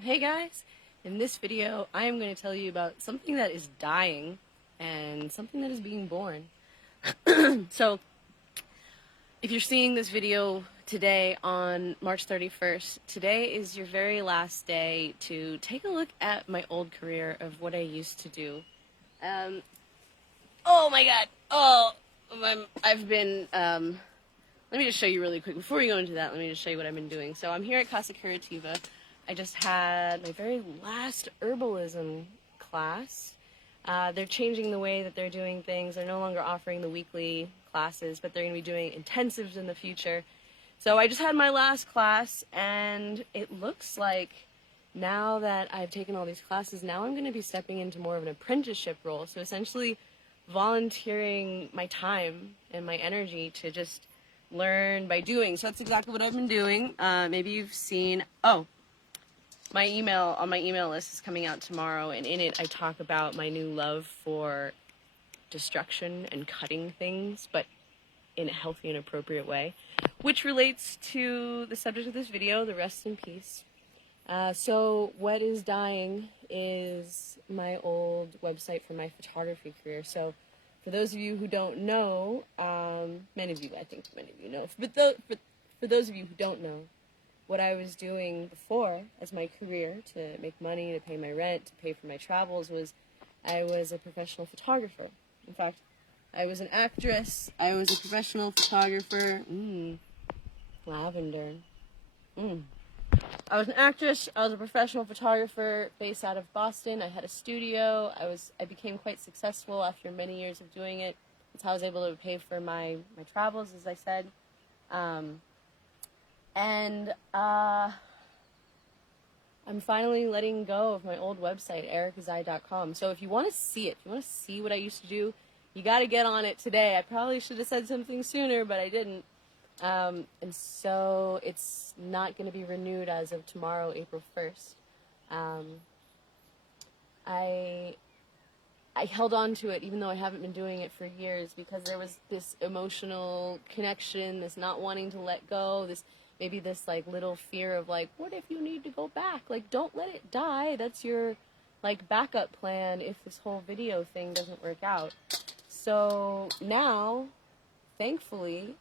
Hey guys, in this video I am going to tell you about something that is dying and something that is being born. So if you're seeing this video today on March 31st, today is your very last day to take a look at my old career of what I used to do. Oh my god, I've been, let me just show you really quick. Before we go into that, let me just show you what I've been doing. So I'm here at Casa Curativa. I just had my very last herbalism class. They're changing the way that they're doing things. They're no longer offering the weekly classes, but they're going to be doing intensives in the future. So I just had my last class, and it looks like now that I've taken all these classes, now I'm going to be stepping into more of an apprenticeship role. So essentially volunteering my time and my energy to just learn by doing. So that's exactly what I've been doing. Maybe you've seen, my email on my email list is coming out tomorrow, and in it I talk about my new love for destruction and cutting things, but in a healthy and appropriate way, which relates to the subject of this video, the rest in peace. So what is dying is my old website for my photography career. So for those of you who don't know, many of you know, but for those of you who don't know, what I was doing before as my career to make money, to pay my rent, to pay for my travels, was I was a professional photographer. In fact, I was an actress, I was a professional photographer, lavender, I was an actress, I was a professional photographer based out of Boston. I had a studio. I became quite successful after many years of doing it. That's how I was able to pay for my travels, as I said. I'm finally letting go of my old website, ericazai.com. So if you want to see it, if you want to see what I used to do, you got to get on it today. I probably should have said something sooner, but I didn't. And so it's not going to be renewed as of tomorrow, April 1st. I held on to it even though I haven't been doing it for years, because there was this emotional connection, this not wanting to let go, this like little fear of like, what if you need to go back? Like, don't let it die. That's your like backup plan if this whole video thing doesn't work out. So now, thankfully,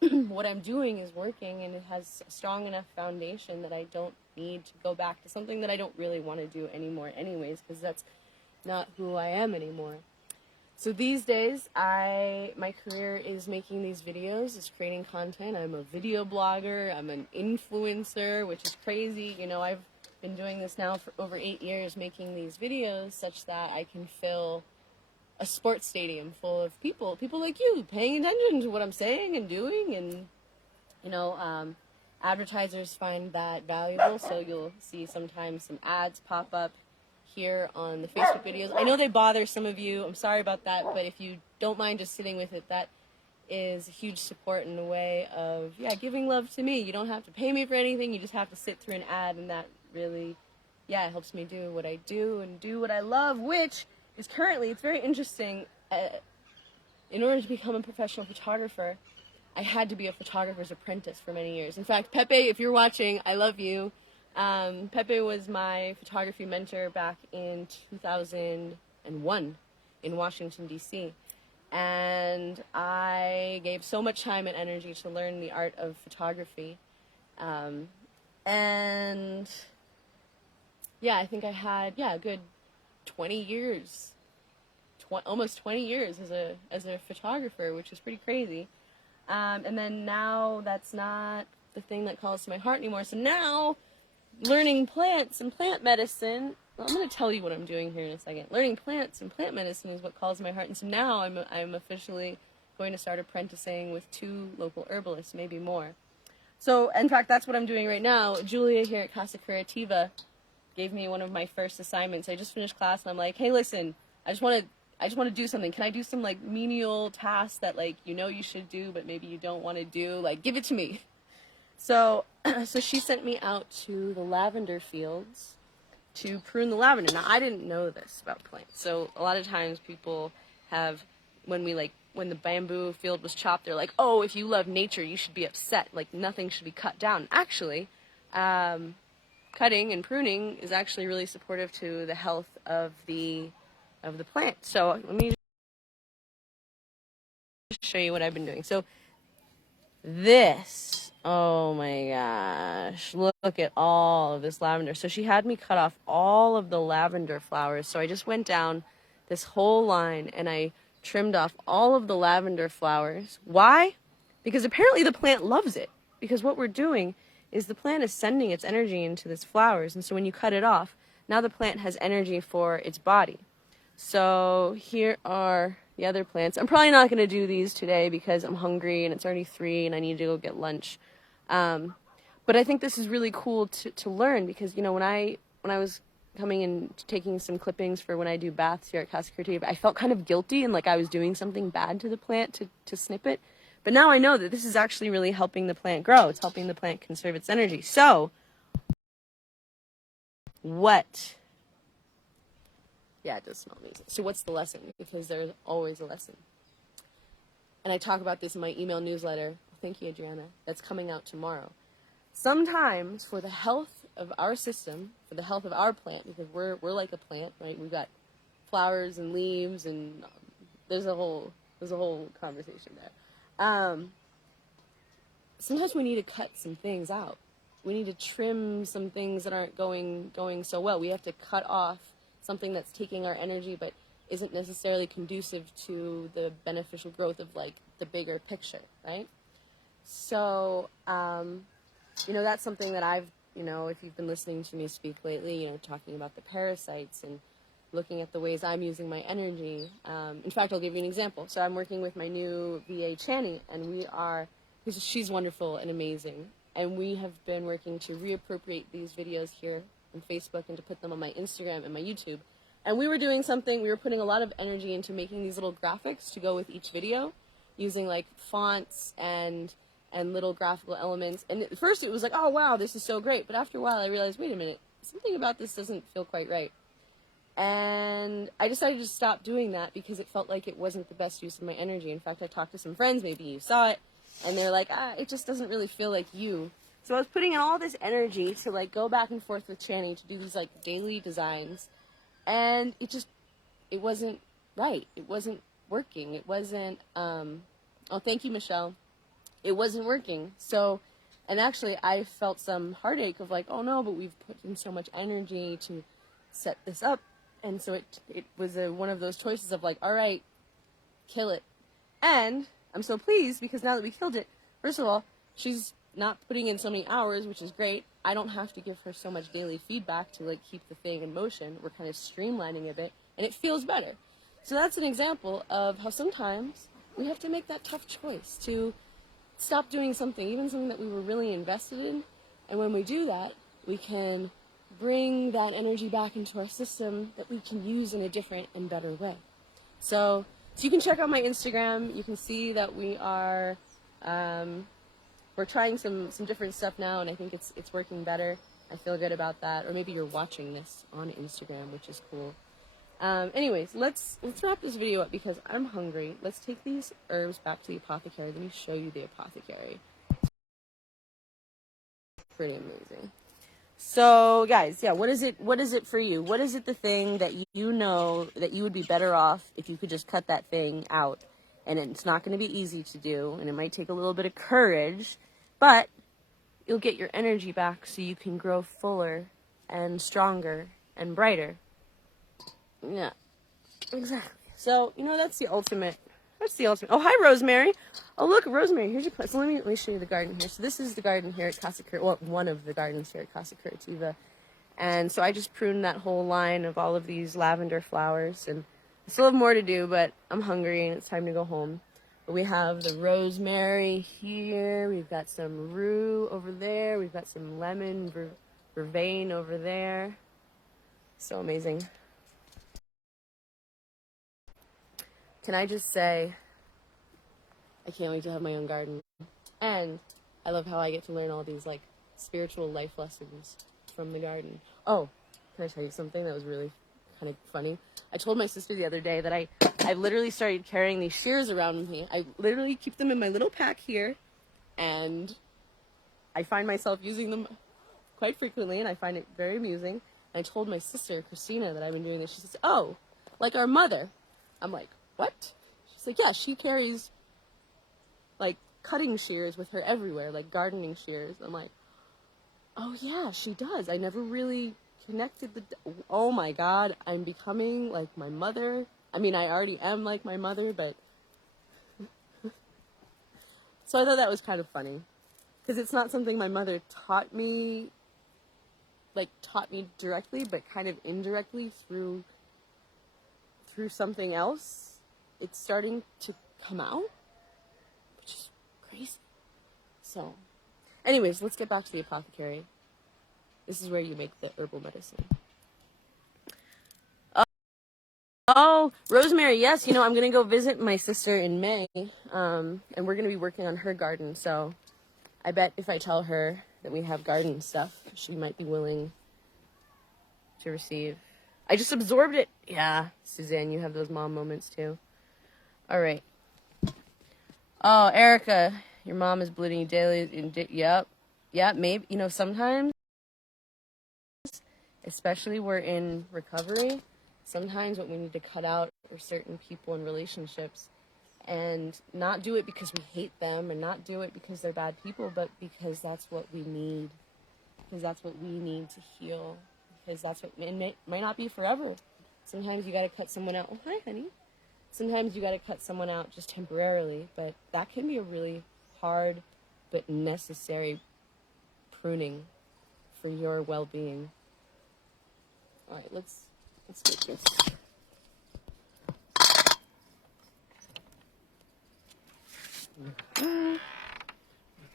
what I'm doing is working, and it has a strong enough foundation that I don't need to go back to something that I don't really want to do anymore anyways, because that's not who I am anymore. So these days, my career is making these videos, is creating content. I'm a video blogger, I'm an influencer, which is crazy. You know, I've been doing this now for over 8 years, making these videos such that I can fill a sports stadium full of people like you, paying attention to what I'm saying and doing, and, you know, advertisers find that valuable, so you'll see sometimes some ads pop up here on the Facebook videos. I know they bother some of you, I'm sorry about that, but if you don't mind just sitting with it, that is a huge support in a way of, giving love to me. You don't have to pay me for anything, you just have to sit through an ad, and that really, helps me do what I do and do what I love, which is currently, it's very interesting, in order to become a professional photographer, I had to be a photographer's apprentice for many years. In fact, Pepe, if you're watching, I love you. Pepe was my photography mentor back in 2001 in Washington, D.C. And I gave so much time and energy to learn the art of photography. And I think I had, a good 20 years, almost 20 years as a photographer, which is pretty crazy. And then now that's not the thing that calls to my heart anymore. So now, learning plants and plant medicine, well, I'm going to tell you what I'm doing here in a second. Learning plants and plant medicine is what calls to my heart. And so now I'm officially going to start apprenticing with 2 local herbalists, maybe more. So, in fact, that's what I'm doing right now. Julia here at Casa Curativa gave me one of my first assignments. I just finished class, and I'm like, hey, listen, I just want to do something. Can I do some, like, menial tasks that, like, you should do, but maybe you don't want to do? Like, give it to me. So she sent me out to the lavender fields to prune the lavender. Now, I didn't know this about plants. So a lot of times people have, when the bamboo field was chopped, they're like, oh, if you love nature, you should be upset. Like, nothing should be cut down. Actually, cutting and pruning is actually really supportive to the health of the plant. So let me just show you what I've been doing. So this, oh my gosh, look at all of this lavender. So she had me cut off all of the lavender flowers. So I just went down this whole line and I trimmed off all of the lavender flowers. Why? Because apparently the plant loves it. Because what we're doing is the plant is sending its energy into these flowers. And so when you cut it off, now the plant has energy for its body. So here are the other plants. I'm probably not going to do these today because I'm hungry and it's already 3 and I need to go get lunch. But I think this is really cool to learn because, you know, when I was coming and taking some clippings for when I do baths here at Casa Creativa, I felt kind of guilty and like I was doing something bad to the plant to snip it. But now I know that this is actually really helping the plant grow. It's helping the plant conserve its energy. So, what? Yeah, it does smell amazing. So what's the lesson? Because there's always a lesson. And I talk about this in my email newsletter. Thank you, Adriana. That's coming out tomorrow. Sometimes for the health of our system, for the health of our plant, because we're like a plant, right? We've got flowers and leaves, and there's a whole conversation there. Sometimes we need to cut some things out. We need to trim some things that aren't going so well. We have to cut off something that's taking our energy but isn't necessarily conducive to the beneficial growth of like the bigger picture, right? So, you know, that's something that I've, you know, if you've been listening to me speak lately, you know, talking about the parasites and looking at the ways I'm using my energy. In fact, I'll give you an example. So I'm working with my new VA, Channy, and she's wonderful and amazing. And we have been working to reappropriate these videos here on Facebook and to put them on my Instagram and my YouTube. And we were putting a lot of energy into making these little graphics to go with each video, using like fonts and little graphical elements. And at first it was like, oh wow, this is so great. But after a while I realized, wait a minute, something about this doesn't feel quite right. And I decided to stop doing that because it felt like it wasn't the best use of my energy. In fact, I talked to some friends, maybe you saw it, and they're like, it just doesn't really feel like you. So I was putting in all this energy to like go back and forth with Channy to do these like daily designs, and it wasn't right. It wasn't working. It wasn't, oh, thank you, Michelle. It wasn't working. So, and actually I felt some heartache of like, oh no, but we've put in so much energy to set this up. And so it was one of those choices of like, all right, kill it. And I'm so pleased because now that we killed it, first of all, she's not putting in so many hours, which is great. I don't have to give her so much daily feedback to like keep the thing in motion. We're kind of streamlining a bit, and it feels better. So that's an example of how sometimes we have to make that tough choice to stop doing something, even something that we were really invested in. And when we do that, we can bring that energy back into our system that we can use in a different and better way. So you can check out my Instagram. You can see that we are, we're trying some different stuff now, and I think it's working better. I feel good about that. Or maybe you're watching this on Instagram, which is cool. Anyways, let's wrap this video up because I'm hungry. Let's take these herbs back to the apothecary. Let me show you the apothecary. Pretty amazing. So guys, yeah, what is it for you? What is it the thing that you know that you would be better off if you could just cut that thing out? And it's not going to be easy to do, and it might take a little bit of courage, but you'll get your energy back so you can grow fuller and stronger and brighter. Yeah, exactly. So, you know, that's the ultimate. Oh, hi, Rosemary. Oh, look, Rosemary, here's your place. So let me show you the garden here. So this is the garden here at Casa Creativa, well, one of the gardens here at Casa Creativa. And so I just pruned that whole line of all of these lavender flowers. And I still have more to do, but I'm hungry and it's time to go home. But we have the rosemary here. We've got some rue over there. We've got some lemon vervain over there. So amazing. Can I just say, I can't wait to have my own garden. And I love how I get to learn all these, like, spiritual life lessons from the garden. Oh, can I tell you something that was really kind of funny? I told my sister the other day that I literally started carrying these shears around with me. I literally keep them in my little pack here, and I find myself using them quite frequently, and I find it very amusing. And I told my sister, Christina, that I've been doing this. She says, oh, like our mother. I'm like, what? She's like, yeah, she carries, like, cutting shears with her everywhere, like gardening shears. I'm like, oh, yeah, she does. I never really connected the... Oh, my God, I'm becoming like my mother. I mean, I already am like my mother, but... So I thought that was kind of funny. Because it's not something my mother taught me directly, but kind of indirectly through something else. It's starting to come out, which is crazy. So, anyways, let's get back to the apothecary. This is where you make the herbal medicine. Oh, rosemary, yes. You know, I'm going to go visit my sister in May, and we're going to be working on her garden. So I bet if I tell her that we have garden stuff, she might be willing to receive. I just absorbed it. Yeah, Suzanne, you have those mom moments too. All right. Oh, Erica, your mom is bleeding you daily. Yep. Yeah, maybe. You know, sometimes, especially we're in recovery, sometimes what we need to cut out are certain people and relationships, and not do it because we hate them and not do it because they're bad people, but because that's what we need. Because that's what we need to heal. Because that's what, it might not be forever. Sometimes you got to cut someone out. Oh, hi, honey. Sometimes you got to cut someone out just temporarily, but that can be a really hard but necessary pruning for your well-being. All right, let's get this.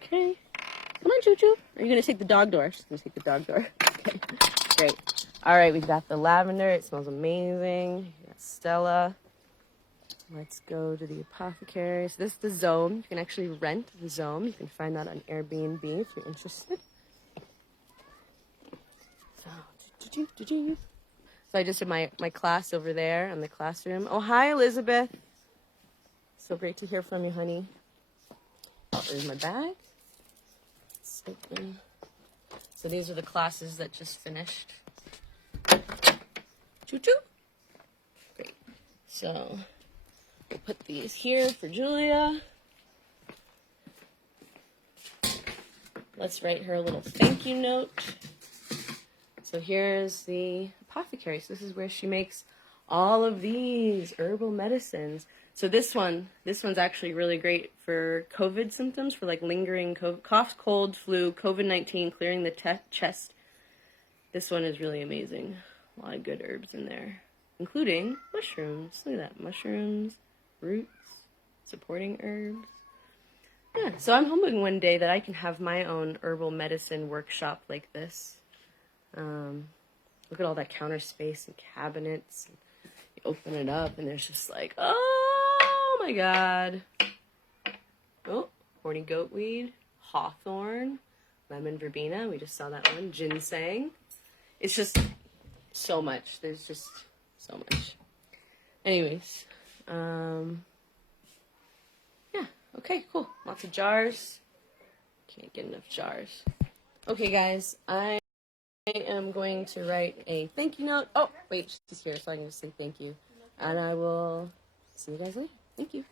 Okay. Come on, Choo-Choo. Are you going to take the dog door? She's going to take the dog door. Okay, great. All right, we've got the lavender. It smells amazing. We got Stella. Let's go to the apothecary. So this is the Zome. You can actually rent the Zome. You can find that on Airbnb if you're interested. So I just did my class over there in the classroom. Oh, hi, Elizabeth. So great to hear from you, honey. There's my bag. Let's open. So these are the classes that just finished. Choo-choo. Great. So we'll put these here for Julia. Let's write her a little thank you note. So here's the apothecary. So this is where she makes all of these herbal medicines. So this one's actually really great for COVID symptoms, for like lingering cough, cold, flu, COVID-19, clearing the chest. This one is really amazing. A lot of good herbs in there, including mushrooms. Look at that, mushrooms, roots, supporting herbs. Yeah, so I'm hoping one day that I can have my own herbal medicine workshop like this. Look at all that counter space and cabinets. You open it up and there's just like, oh my God. Oh, horny goatweed, hawthorn, lemon verbena. We just saw that one. Ginseng. It's just so much. There's just so much. Anyways, yeah. Okay, cool. Lots of jars. Can't get enough jars. Okay, guys, I am going to write a thank you note. Oh, wait, she's here, so I'm going to say thank you. And I will see you guys later. Thank you.